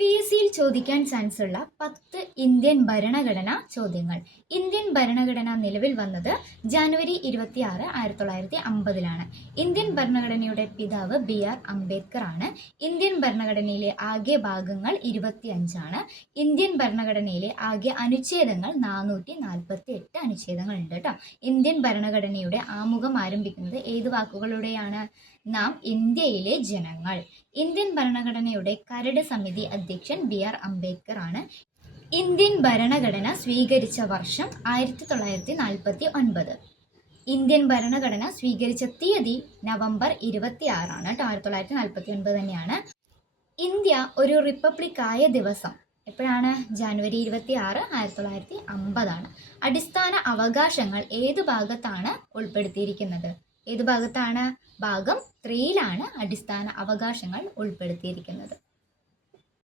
PSCയിൽ ചോദിക്കാൻ ചാൻസ് ഉള്ള 10 ഇന്ത്യൻ ഭരണഘടനാ ചോദ്യങ്ങൾ. ഇന്ത്യൻ ഭരണഘടന നിലവിൽ വന്നത് ജനുവരി 26, 1950 ഇന്ത്യൻ ഭരണഘടനയുടെ പിതാവ് BR അംബേദ്കർ ആണ്. ഇന്ത്യൻ ഭരണഘടനയിലെ ആകെ ഭാഗങ്ങൾ 25 ഇന്ത്യൻ ഭരണഘടനയിലെ ആകെ അനുച്ഛേദങ്ങൾ 448 അനുച്ഛേദങ്ങൾ ഉണ്ട് കേട്ടോ. ഇന്ത്യൻ ഭരണഘടനയുടെ ആമുഖം ആരംഭിക്കുന്നത് ഏത് വാക്കുകളുടെയാണ്? നാം ഇന്ത്യയിലെ ജനങ്ങൾ. ഇന്ത്യൻ ഭരണഘടനയുടെ കരട് സമിതി അധ്യക്ഷൻ BR അംബേദ്കർ ആണ്. ഇന്ത്യൻ ഭരണഘടന സ്വീകരിച്ച വർഷം 1949. ഇന്ത്യൻ ഭരണഘടന സ്വീകരിച്ച തീയതി നവംബർ 26 കേട്ടോ. 1949 തന്നെയാണ്. ഇന്ത്യ ഒരു റിപ്പബ്ലിക് ആയ ദിവസം എപ്പോഴാണ്? ജനുവരി 26, 1950. അടിസ്ഥാന അവകാശങ്ങൾ ഏത് ഭാഗത്താണ് ഉൾപ്പെടുത്തിയിരിക്കുന്നത്? ഏത് ഭാഗത്താണ്? ഭാഗം 3 അടിസ്ഥാന അവകാശങ്ങൾ ഉൾപ്പെടുത്തിയിരിക്കുന്നത്.